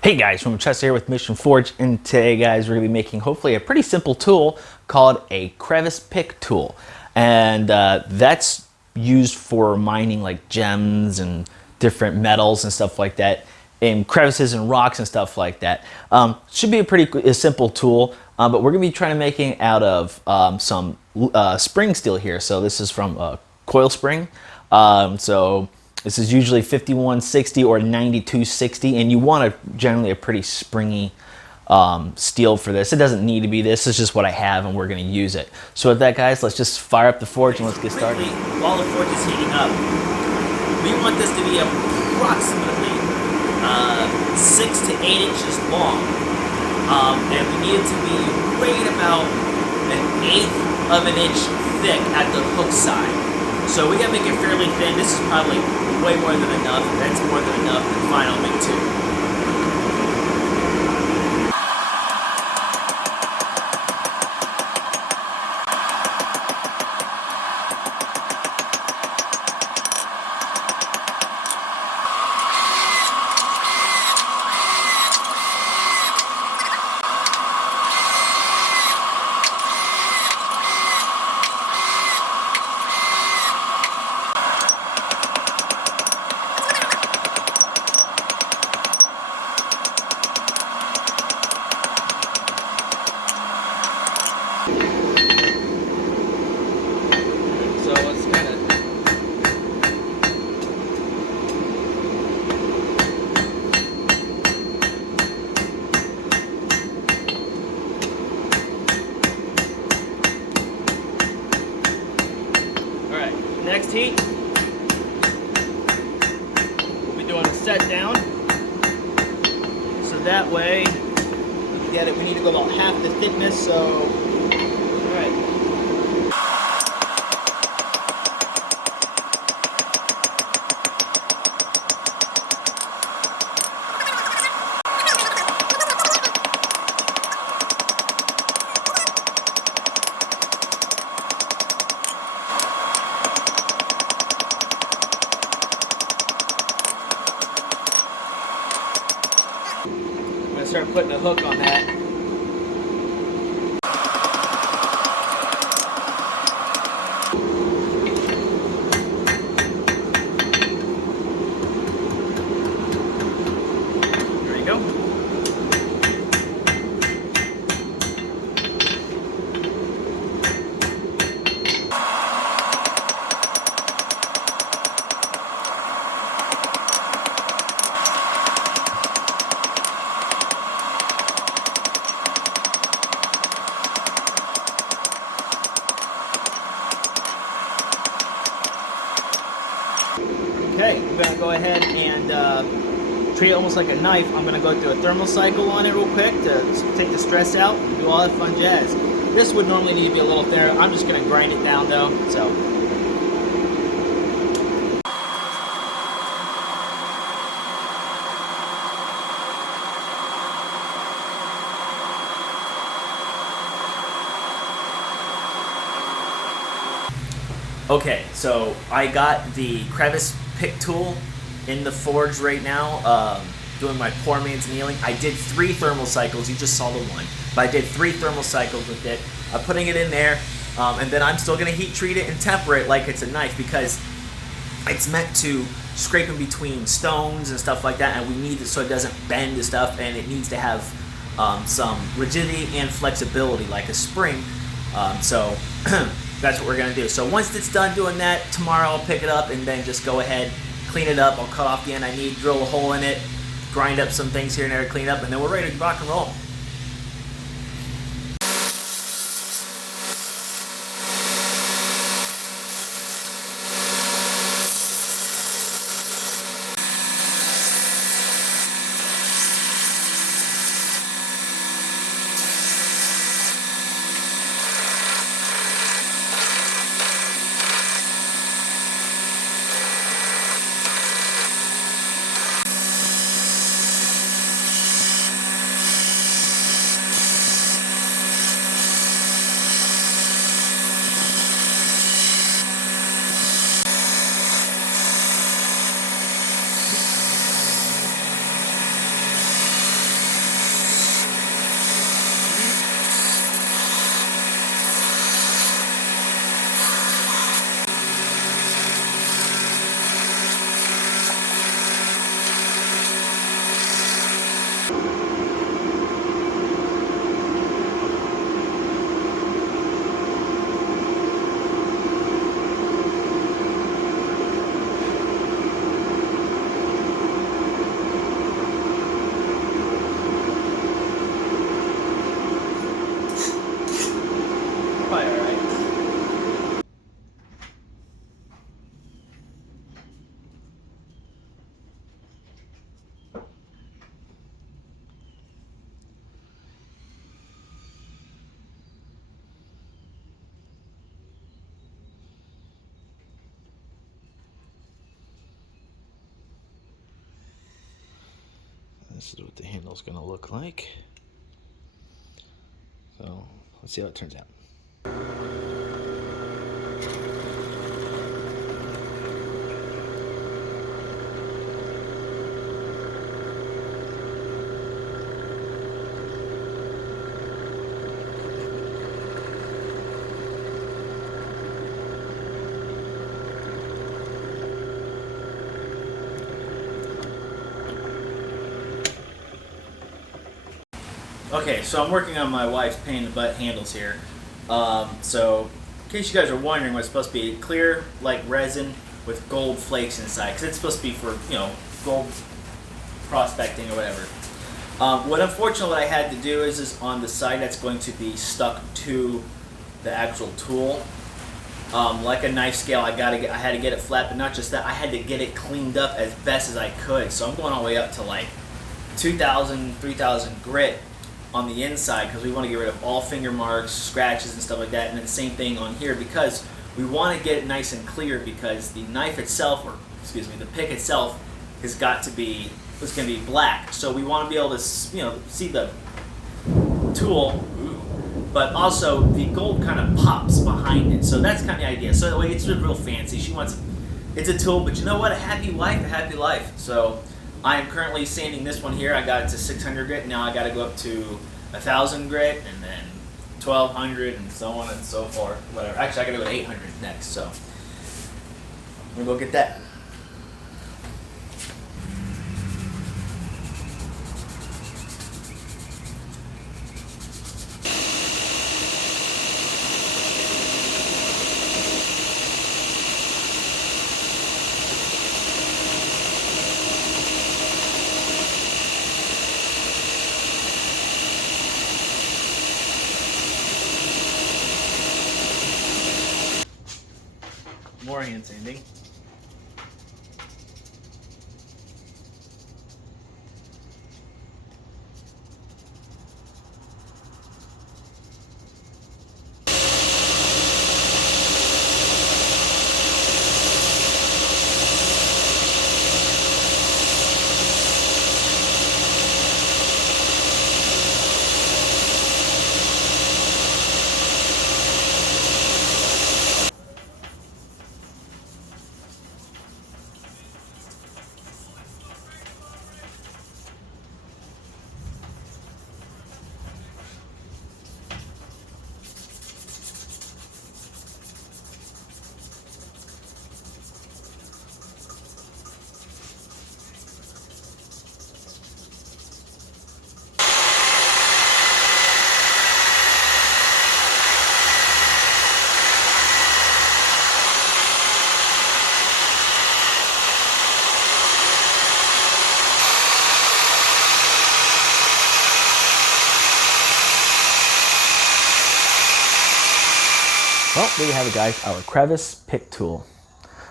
Hey guys, from Chester here with Mission Forge, and today guys we're going to be making hopefully a pretty simple tool called a crevice pick tool. And that's used for mining like gems and different metals and stuff like that, in crevices and rocks and stuff like that. Should be a pretty simple tool, but we're going to be trying to make it out of some spring steel here. So this is from coil spring. This is usually 5160 or 9260, and you want generally a pretty springy steel for this. It doesn't need to be this. It's just what I have, and we're going to use it. So with that, guys, let's just fire up the forge and let's get started. While the forge is heating up, we want this to be approximately 6 to 8 inches long, and we need it to be right about 1/8 of an inch thick at the hook side. So we gotta make it fairly thin. This is probably way more than enough. That's more than enough. Then fine, I'll make 2. Next heat, we'll be doing a set down. So that way, we can get it. We need to go about half the thickness. So, all right. Start putting a hook on that. There you go. Okay, I'm going to go ahead and treat it almost like a knife. I'm going to go through a thermal cycle on it real quick to take the stress out and do all that fun jazz. This would normally need to be a little thinner. I'm just going to grind it down though. So. Okay, so I got the crevice pick tool in the forge right now, doing my pour means annealing. I did 3 thermal cycles. You just saw the one, but I did 3 thermal cycles with it. I'm putting it in there, and then I'm still gonna heat treat it and temper it like it's a knife, because it's meant to scrape in between stones and stuff like that, and we need it so it doesn't bend and stuff, and it needs to have some rigidity and flexibility like a spring. So that's what we're gonna do. So once it's done doing that, tomorrow I'll pick it up and then just go ahead, clean it up. I'll cut off the end I need, drill a hole in it, grind up some things here and there to clean up, and then we're ready to rock and roll. This is what the handle's gonna look like. So let's see how it turns out. Okay, so I'm working on my wife's pain in the butt handles here. So, in case you guys are wondering, what's supposed to be clear like resin with gold flakes inside, because it's supposed to be for, you know, gold prospecting or whatever. What unfortunately what I had to do is on the side that's going to be stuck to the actual tool. Like a knife scale, I had to get it flat, but not just that, I had to get it cleaned up as best as I could. So I'm going all the way up to like 2,000, 3,000 grit on the inside, because we want to get rid of all finger marks, scratches, and stuff like that. And then the same thing on here, because we want to get it nice and clear, because the knife itself, or excuse me, the pick itself has got to be, it's going to be black. So we want to be able to, you know, see the tool, but also the gold kind of pops behind it. So that's kind of the idea. So that way it's real fancy. She wants, it's a tool, but you know what? A happy wife, a happy life. So I am currently sanding this one here. I got it to 600 grit. Now I got to go up to 1,000 grit, and then 1,200, and so on and so forth. Whatever. Actually, I got to go to 800 next. So I'm gonna go get that. More hand sanding. Well, there you have it, guys, our Crevice pick tool,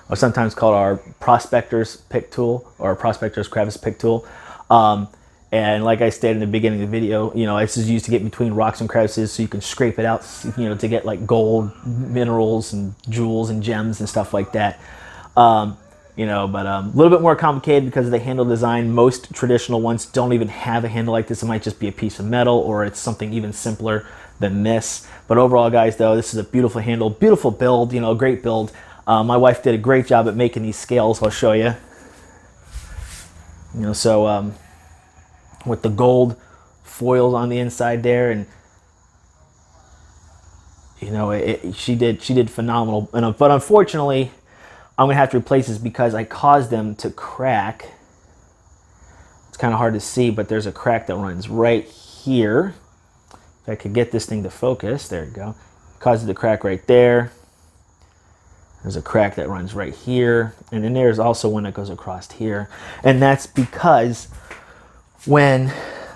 or sometimes called our prospectors pick tool, or prospectors Crevice pick tool. And like I stated in the beginning of the video, you know, this is used to get between rocks and crevices, so you can scrape it out, you know, to get like gold, minerals, and jewels and gems and stuff like that. You know, but a little bit more complicated because of the handle design. Most traditional ones don't even have a handle like this. It might just be a piece of metal, or it's something even simpler than this. But overall, guys, though, this is a beautiful handle, beautiful build, you know, great build. My wife did a great job at making these scales. I'll show you. You know, so with the gold foils on the inside there, and you know, she did phenomenal. But unfortunately, I'm gonna have to replace this because I caused them to crack. It's kind of hard to see, but there's a crack that runs right here. If I could get this thing to focus, there you go. Caused it to crack right there. There's a crack that runs right here, and then there's also one that goes across here. And that's because when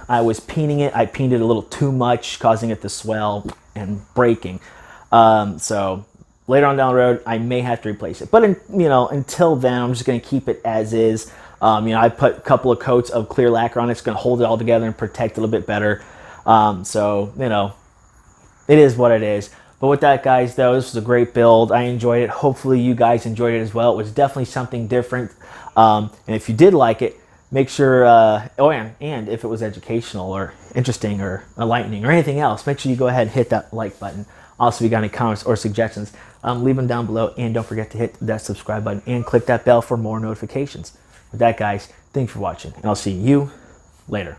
I was peening it, I peened it a little too much, causing it to swell and breaking. So later on down the road, I may have to replace it. But you know, until then, I'm just going to keep it as is. You know, I put a couple of coats of clear lacquer on it. It's going to hold it all together and protect it a little bit better. So, you know, it is what it is. But with that, guys, though, this was a great build. I enjoyed it. Hopefully you guys enjoyed it as well. It was definitely something different. And if you did like it, Make sure, and if it was educational or interesting or enlightening or anything else, make sure you go ahead and hit that like button. Also, if you got any comments or suggestions, leave them down below. And don't forget to hit that subscribe button and click that bell for more notifications. With that, guys, thanks for watching. And I'll see you later.